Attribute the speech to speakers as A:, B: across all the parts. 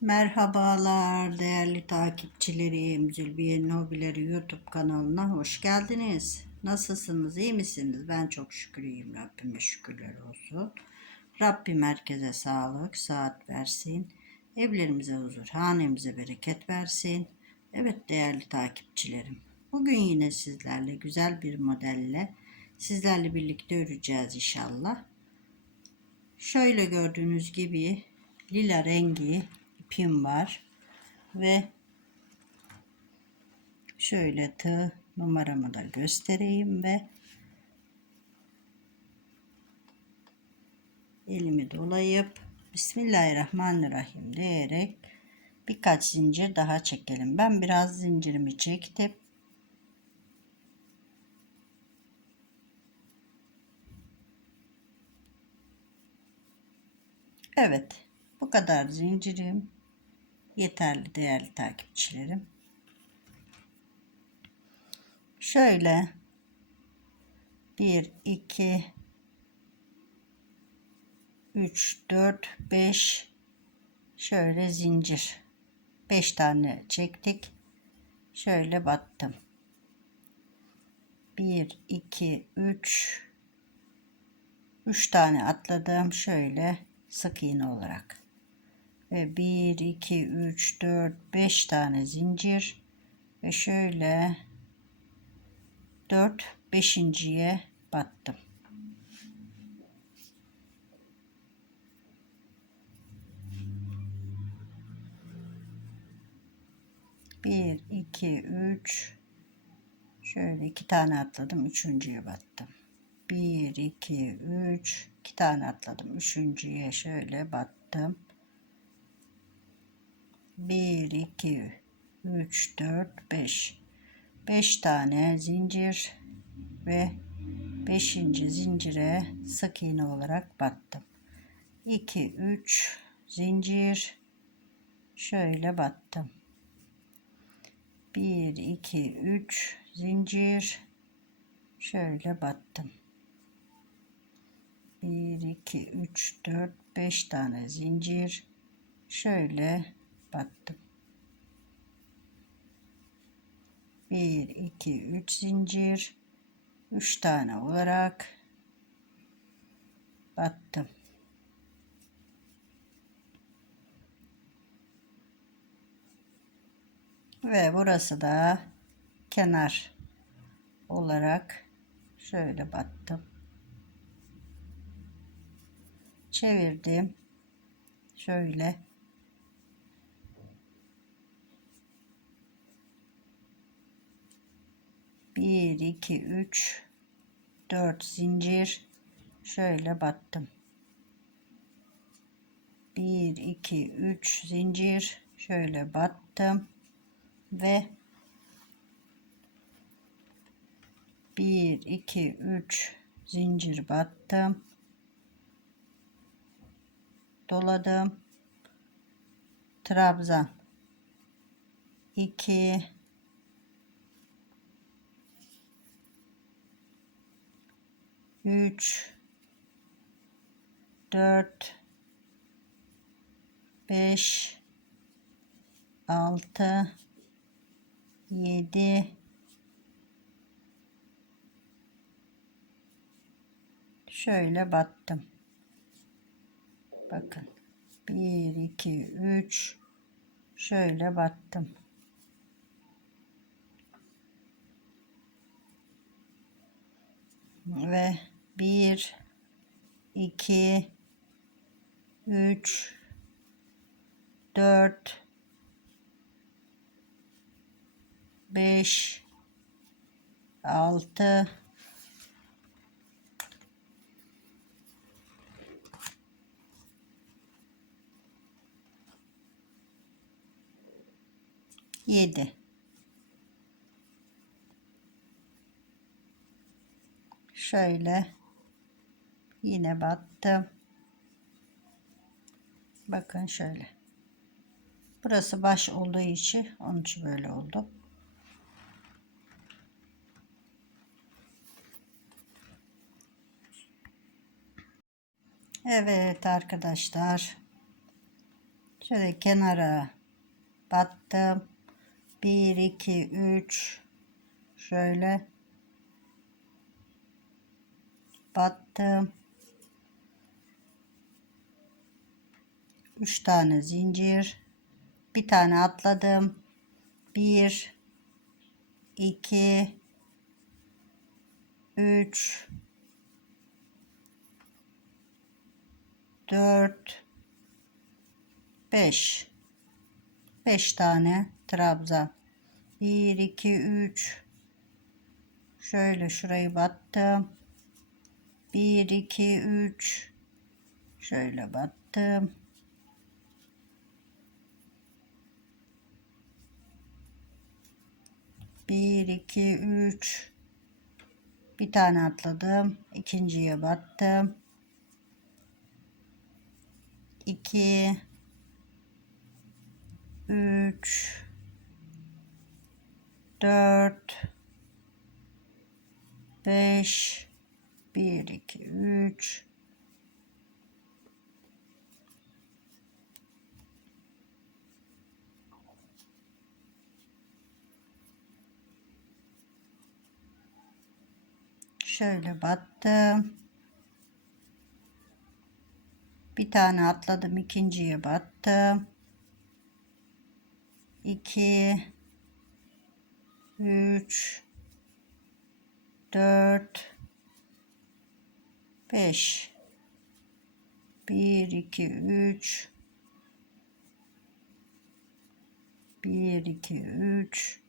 A: Merhabalar değerli takipçilerim. Zülbiye'nin Hobileri YouTube kanalına hoş geldiniz. Nasılsınız? iyi misiniz? Ben çok şükür iyiyim. Rabbime şükürler olsun. Rabbim herkese sağlık, saat versin. Evlerimize huzur, hanemize bereket versin. Evet değerli takipçilerim. Bugün yine sizlerle güzel bir modelle sizlerle birlikte öreceğiz inşallah. Şöyle gördüğünüz gibi lila rengi ipim var ve şöyle tığ numaramı da göstereyim ve elimi dolayıp Bismillahirrahmanirrahim diyerek birkaç zincir daha çekelim. Ben biraz zincirimi çektim. Evet. Bu kadar zincirim yeterli değerli takipçilerim. Şöyle 1 2 3 4 5 şöyle zincir 5 tane çektik. Şöyle battım. 1 2 3 3 tane atladım şöyle sık iğne olarak ve 1 2 3 4 5 tane zincir ve şöyle 4 5.ye battım. Bir, iki, üç. Şöyle iki tane atladım. Üçüncüye battım. Bir, iki, üç. iki tane atladım. Üçüncüye şöyle battım. 1 2 3 4 5 5 tane zincir ve 5. zincire sık iğne olarak battım. 2 3 zincir. Şöyle battım. 1 2 3 zincir. Şöyle battım. 1 2 3 4 5 tane zincir. Şöyle battım. 1 2 3 zincir 3 tane olarak battım. Ve burası da kenar olarak şöyle battım. Çevirdim. Şöyle bir iki üç dört zincir. Şöyle battım. Bir iki üç zincir. Şöyle battım ve bir iki üç zincir battım. Doladım. Trabzan. 2 3 4 5 6 7 şöyle battım. Bakın. 1 2 3 şöyle battım. Ve 1 2 3 4 5 6 7 şöyle yine battım. Bakın şöyle. Burası baş olduğu için onun için böyle oldu. Evet arkadaşlar. Şöyle kenara battım. 1 2 3 şöyle battım. 3 tane zincir. Bir tane atladım. 1 2 3 4 5 5 tane trabzan. 1 2 3 şöyle şurayı battım. 1 2 3 şöyle battım bir iki üç. Bir tane atladım. İkinciye battım. 2 3 4 5 1 2 3 şöyle battım. Bir tane atladım ikinciye battım. 2 3 4 5 1 2 3 1 2 3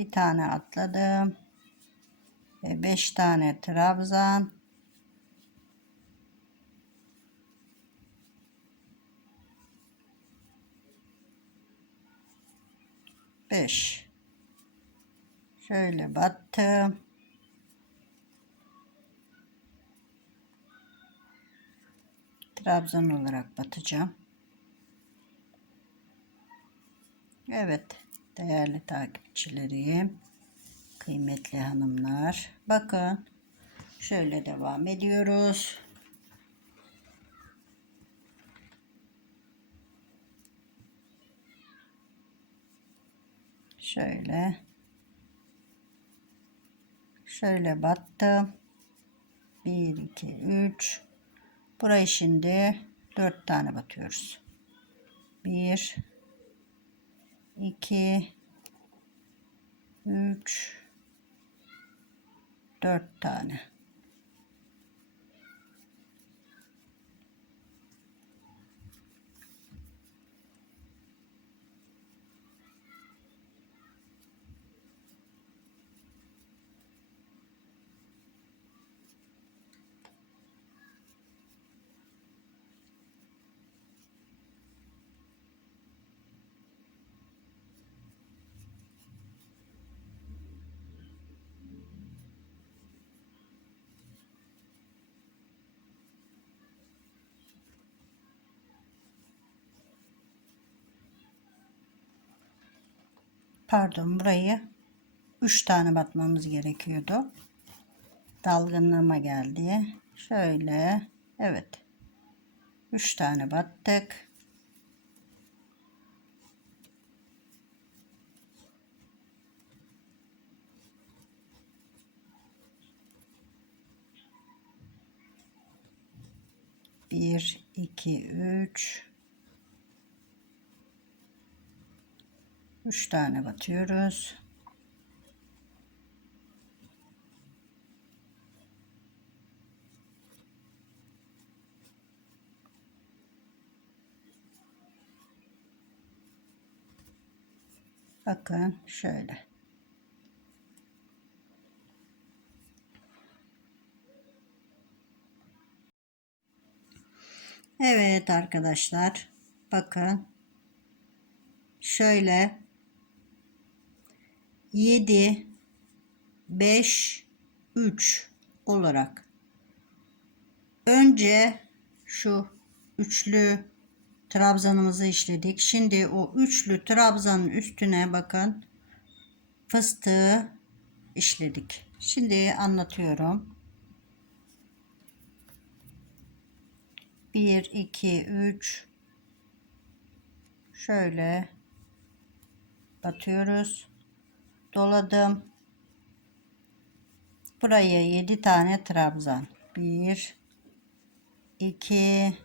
A: bir tane atladım. Ve beş tane trabzan. Beş. Şöyle battım. Trabzan olarak batacağım. Evet değerli takipçilerim, kıymetli hanımlar. Bakın şöyle devam ediyoruz. Şöyle şöyle battım. 1 2 3 Burayı şimdi 4 tane batıyoruz. 1 2 3 4 tane pardon burayı 3 tane batmamız gerekiyordu. Dalgınlığıma geldi. Şöyle evet 3 tane battık. Bir, iki, üç, 3 tane batıyoruz. Bakın şöyle. Evet arkadaşlar. Bakın. Şöyle 7 5 3 olarak önce şu üçlü trabzanımızı işledik. Şimdi o üçlü trabzanın üstüne bakın fıstığı işledik. Şimdi anlatıyorum. 1 2 3 şöyle batıyoruz. Doladım. Buraya 7 tane trabzan. 1 2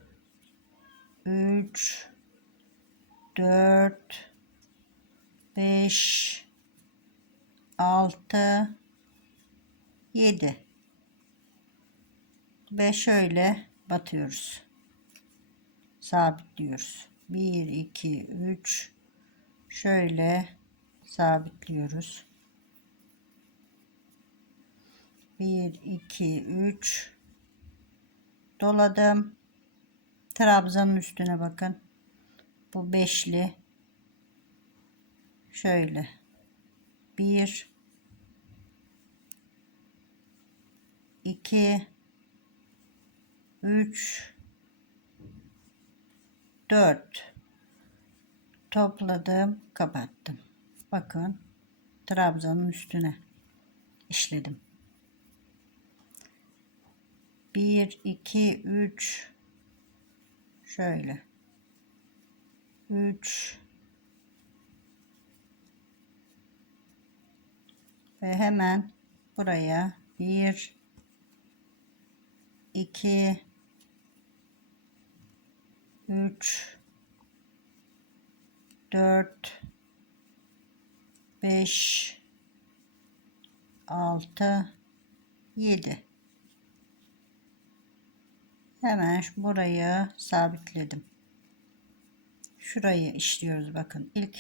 A: 3 4 5 6 7 ve şöyle batıyoruz. Sabitliyoruz. 1 2 3 şöyle sabitliyoruz. 1 2 3 doladım. Trabzanın üstüne bakın. Bu beşli. Şöyle. 1 2 3 4 topladım kapattım bakın trabzanın üstüne işledim. 1 2 3 şöyle. 3 ve hemen buraya 1 2 3 4 5 6 7 hemen burayı sabitledim şurayı işliyoruz bakın ilk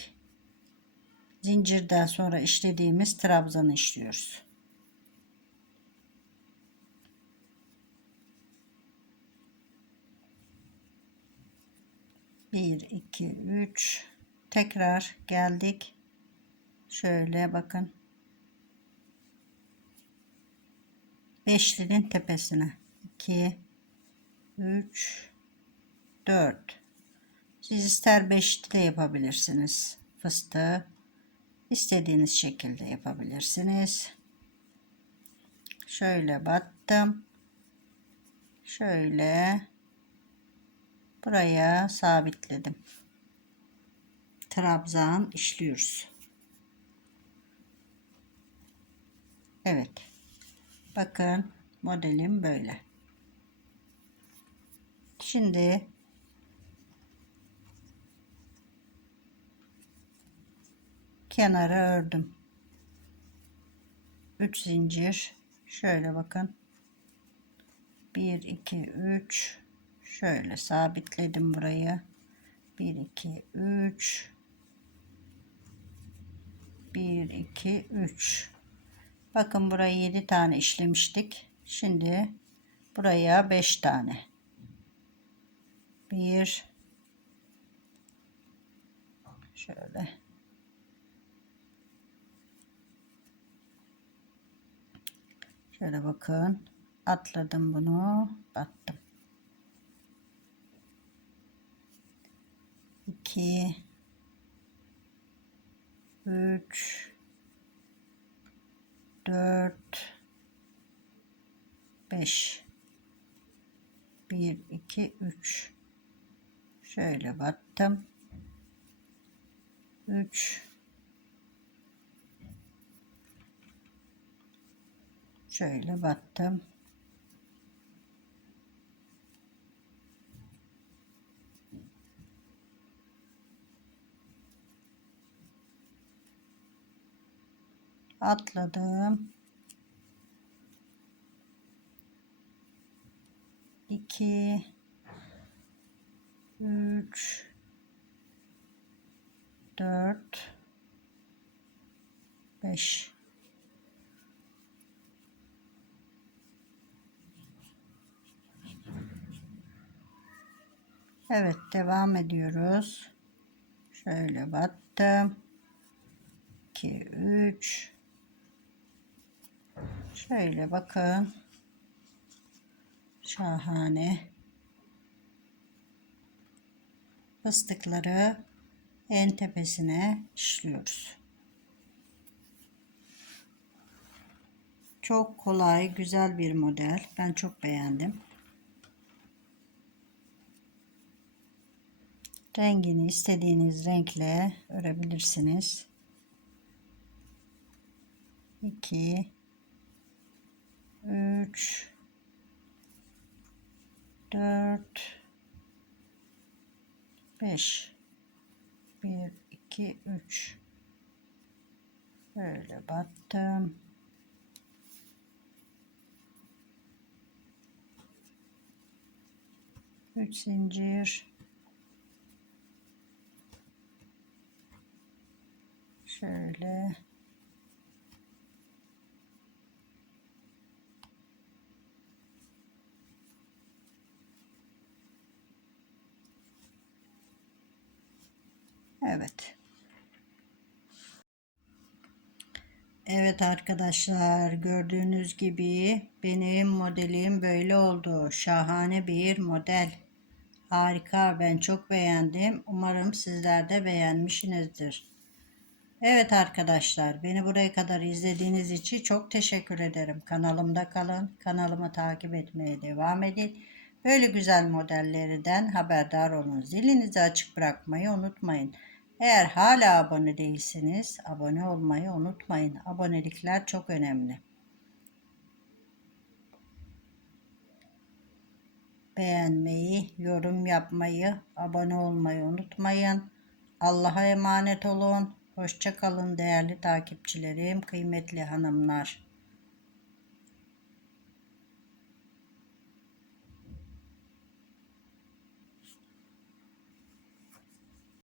A: zincirden sonra işlediğimiz trabzanı işliyoruz Bir, iki, üç. Tekrar geldik. Şöyle bakın. Beşlinin tepesine. 2 3 4 Siz ister beşli de yapabilirsiniz. Fıstığı istediğiniz şekilde yapabilirsiniz. Şöyle battım. Şöyle buraya sabitledim. Trabzan işliyoruz. Evet. Bakın modelim böyle. Şimdi kenara ördüm. 3 zincir şöyle bakın. 1 2 3 şöyle sabitledim burayı. 1 2 3 1 2 3 Bakın buraya 7 tane işlemiştik. Şimdi buraya 5 tane. 1 şöyle. Şöyle bakın. Atladım bunu battım. 2 3 4 5 1 2 3 şöyle battım. 3 şöyle battım atladım 2 3 4 5 Evet devam ediyoruz. Şöyle battım. 2 3 Şöyle bakın. Şahane. fıstıkları en tepesine işliyoruz. Çok kolay, güzel bir model. Ben çok beğendim. Rengini istediğiniz renkle örebilirsiniz. 2 3 4 5 1 2 3 böyle battım. Üç zincir. Şöyle. Evet. Evet arkadaşlar gördüğünüz gibi benim modelim böyle oldu. Şahane bir model. Harika ben çok beğendim. Umarım sizler de beğenmişsinizdir. Evet arkadaşlar beni buraya kadar izlediğiniz için çok teşekkür ederim. Kanalımda kalın. Kanalımı takip etmeye devam edin. Böyle güzel modellerden haberdar olun. Zilinizi açık bırakmayı unutmayın. Eğer hala abone değilseniz abone olmayı unutmayın. Abonelikler çok önemli. Beğenmeyi, yorum yapmayı, abone olmayı unutmayın. Allah'a emanet olun. Hoşça kalın değerli takipçilerim, kıymetli hanımlar.